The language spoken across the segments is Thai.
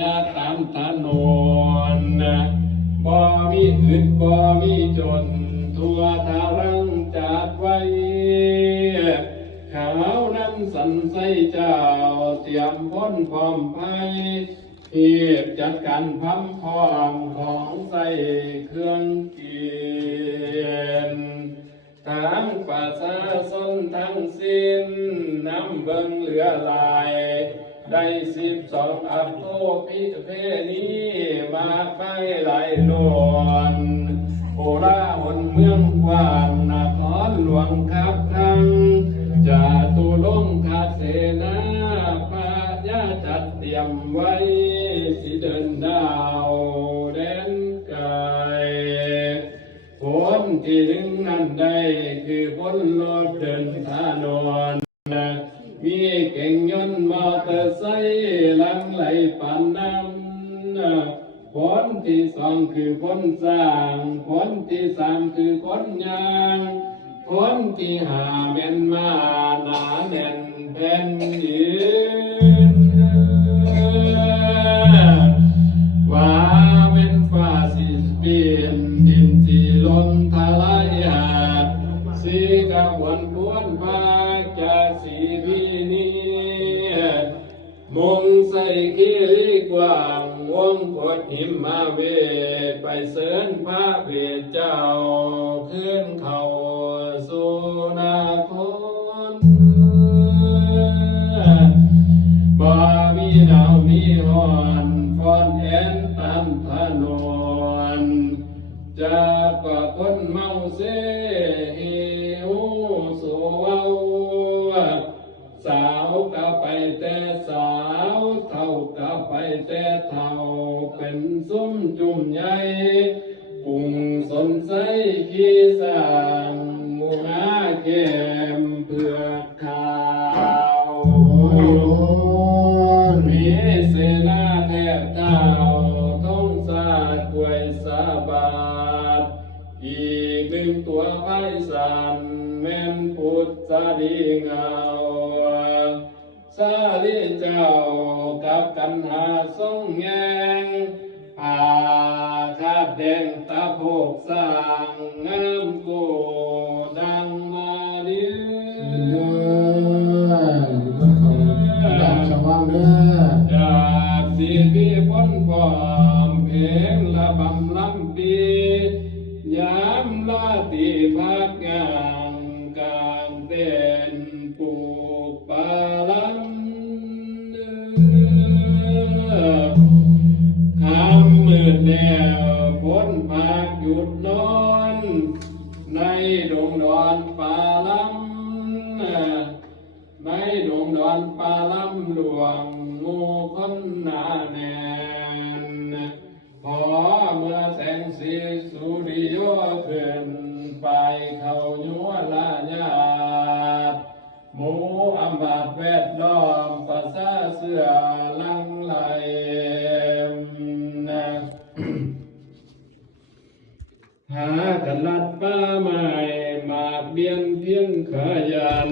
ญาตามถนนบ่มีอึดบ่มีจนทั่วทารังจัดไว้ขาวนั้นสันใสเจ้าเตรียมพ้นพร้อมภัยเทียบจัดการพร้ำพร้อมของใส่เครื่องกินทั้งประชาชนทั้งสิ้นน้ำเบิ่งเหลือหลายได้12อโภพิเพณีมาไปหลายล้วนโอลาหนเมืองกว้างนครหลวงคับทั้งจาตุลงคเสนาพระยาจัดเตรียมไว้สิเดินดาวแดนไกลผลที่หนึ่งนั้นได้คือผลรถเดินถนนมีเก่งยนต์มอเตอร์ไซค์ลังไหลปั่นน้ำผลที่สองคือผลสร้างผลที่สามคือผลยางผลที่ห้าเป็นมาหนาแน่นแผ่นดินว่าเป็นฟ้าสิเปลี่ยนดินสีลมทลายหาดสีกระวนพวนพาจากสีพีนีมงใส่ขี้ลีกว้างวงกดหิมมาเวทไปเสริญพระเวทเจ้าขึ้นเขาสุนาคตบ่มีหนาวมีร้อนฟ้อนแอนตามถนนจากกว่าคนเมาเสหิวโสเว้าสาวก็ไปแต่สาวเท่าก็ไปแต่เท่าเป็นซุ้มจุ่มใหญ่ปุ่งสนใสขี้สร้างหมูหาแก้มเพื่อข้าวมีเสนาแทบเท้าท้องสาดกวยสาบาทอีกหนึ่งตัวไพศาลแม่นพุทธดีงามสาลีเจ้ากับกันหาทรงแงงอาคาดแดงตาโพกสร้างงามโกดังมาดิจากสีพีพ้นพร้อมเพลงละบำลำปียามลาตีพักงานกลางเต้นปลูกปาลังคำมืดแล้วพ้นพากหยุดนอนในดงดอนป่าลังในดงดอนป่าลำหลวงงูคนหนาแน่นพอเมื่อแสงสีสุริโยขึ้นไปเขายัวละญาติหมูอำบาดแวดล้อมภาษาเสือลังไหลหากันลัดป้าไม้มาเบียนเพียงขยัน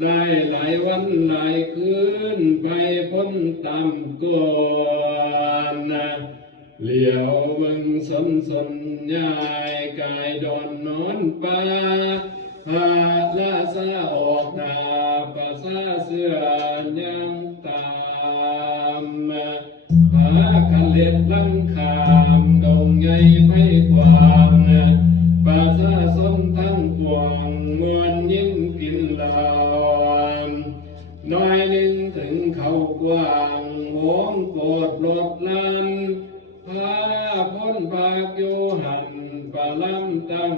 ได้หลายวันหลายคืนไปพ้นตามก่อนเหลียวเบิ่งสนยายกายดอนนอนป่าพาลาซาออกหน้าภาษาเสือยังตามหากันเล็ดลังขามดงใหญ่ไปกว้างภาษาสนทั้งปวงมวนยิ้มกินเหล้าน้อยหนึ่งถึงเขากว้างโหงโกรธลดลันพาพ้นภาคโยหันปะลำตั้ง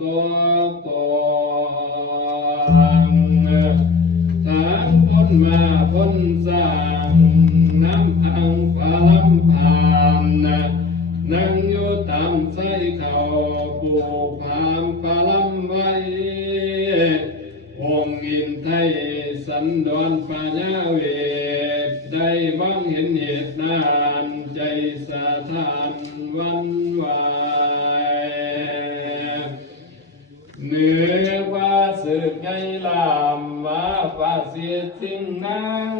ก่อกองทางพ้นมาพ้นสร้างน้ำอังปะลำผ่านนั่งอยู่ตามไส้เขาปลูกผามปะลำไว้องค์อินไทยสันดอนปัญญาเวทได้บ้างเห็นเหตุนานใจสะท้านวันวายเหนือว่าสึกไงลามมาฟ้าเสียทิ้งนาง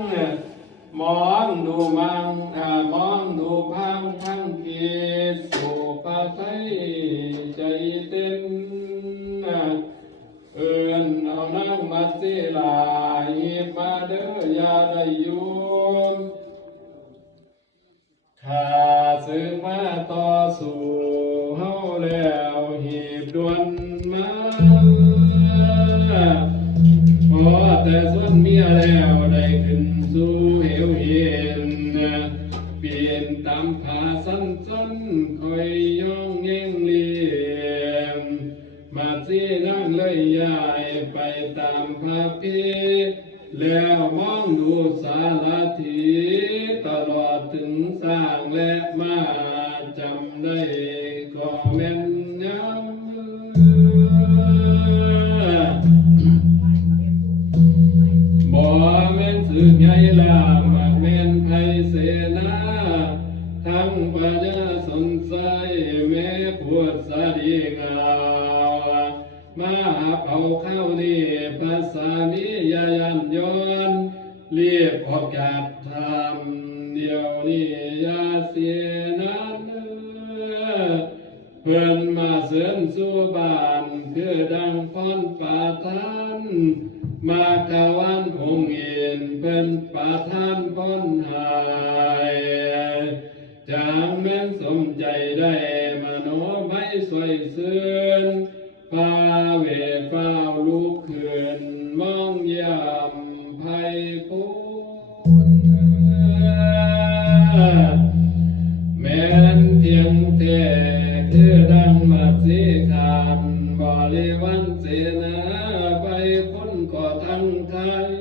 มองดูมังมองดูพังทั้งกิจสุภาไทยใจเต้นเอินเอานั่งมาสิลาหีบมาเด้อยาได้ยุมข้าศึกมาต่อสู้เฮาแล้วหีบด่วนมาพอแต่ส่วนเมียแล้วได้ขึ้นสู่เหวเห็นเปลี่ยนตามผาสั้นสั้นคอยย่องเง่งเลียมมาสินั่งเลยยายไปตามพระพีแล้วมองดูสารถีตลอดถึงสร้างและมาจำได้ก็แม่นยังบ่แม่นสึกใหญ่ลามากแม่นไผเสนาทั้งปัญญาสนใสแม่ปวดสาดีงาวมาเอาเข้านี่ภาษานิยายันยนเรียบออกจากธรรมเดียวนี้ยาเสียนั้นเพิ่นมาเสริมสู่บ้านคือดังพรป่าทานมาขวันคงเอ็นเพิ่นป่าทานพ้นหายจางแม่นสมใจได้มโนไม่สวยเสื่อนพาเวฟ้าวลุกขึ้นมองยามไพพูนแม่นเทียงเทคือดังมาสีขานบริวันเสนาไปพ้นก่อทั้งไทย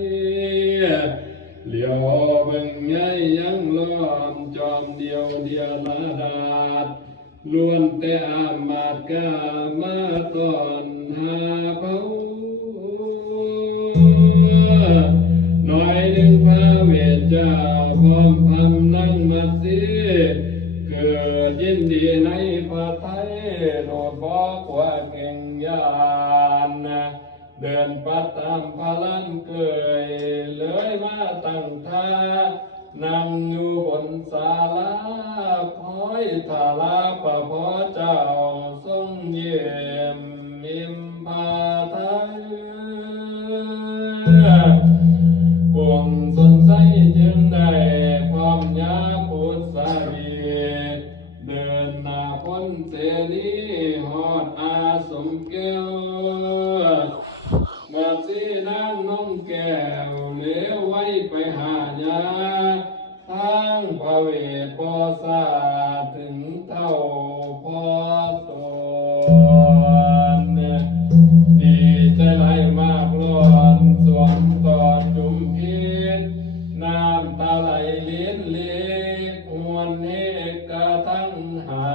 เหลียวเบิ่งใหญ่ยังล้อมจอมเดียวเดียวนาดาดล้วนแต่อามาตกามาตอนหาเผาหน่อยหนึ่งพระเวทเจ้าพร้อมพำนั่งมาสิเกิดยินดีในพระไทยโดดบอกว่าเก่งยานเดินปัดตามพลันเกยเลยมาตั้งท่านั่งอยู่บนศาลาคอยทาลาพระพ่อเจ้าทรงเยี่ยมมิมพาไทยปวงสนใสจึงได้พร้อมยาพุทธารีเดินหน้าพ้นเสรีหอดอาสมแก้วมาสีนางน้องแก้วเลี้ยวไว้ไปหายาทั้งพระเวทพอสาถึงเท่าพอตนดีใจไหลมากล้อนสวมกอดจุมพิษน้ำตาไหลเลี้ยนเลี้ยหวนเฮกะทั้งหา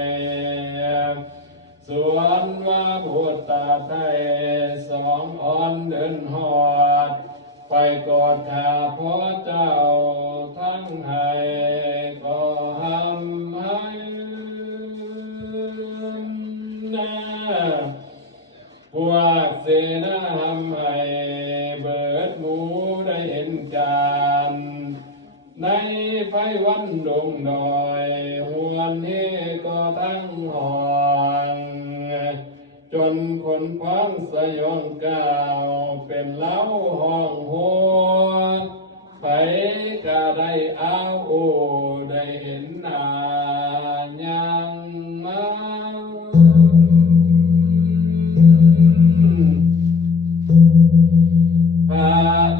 ยสวนว่าพุทธาไทยสองอ่อนเดินหอดไปกอดข้าพ่อเจ้าทั้งให้ก็หำให้นาพวกเสนาหำให้เบิดหมูได้เห็นกันในไฟวันดงดอยหวนเฮก็ทั้งหอนจนคนพ้องสยองก้าวเป็นเล้าห้องหัวไปก็ได้เอาโอได้เห็นหน้ายังมาพา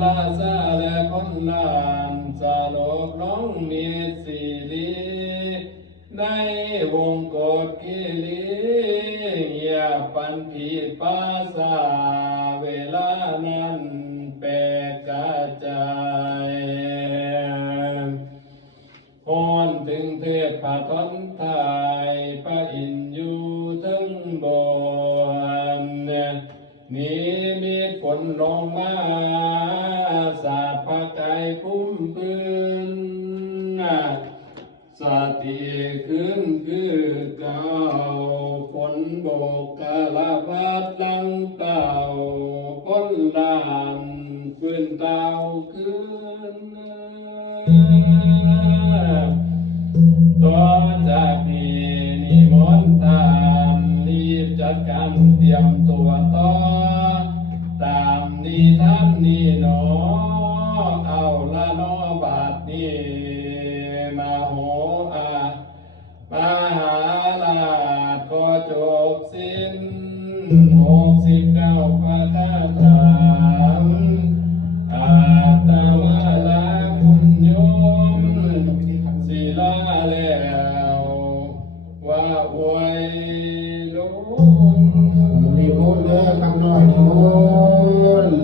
ลาซาและคนลานสาโลกน้องมีสีลีในวงกฏกิลีอย่าปันผีภาษาเวลานั้นแปลกกระจายฮอนถึงเทศผาทนทายพระอินทร์อยู่ทั้งบนนี้มีฝนลงมาสาดพระกายพุ่มพื้นสติขึ้นคือเก่าฝนโบกกะลาพัดลังเต่าฝนลานฟื้นเต่าขึ้น ต่อจากนี้นิมนต์ท่านรีบจัดการเตรียมตัวต่อตามนี้ท่านนี่หนอเอาละเนอบาทนี้มาโหอามหาราชก็จบสิ้น69พระคาถาอาตวาลาคุณโยมศิลาแล้วว่าอวยลุง นิมนต์เด้อคำน้อยนิมนต์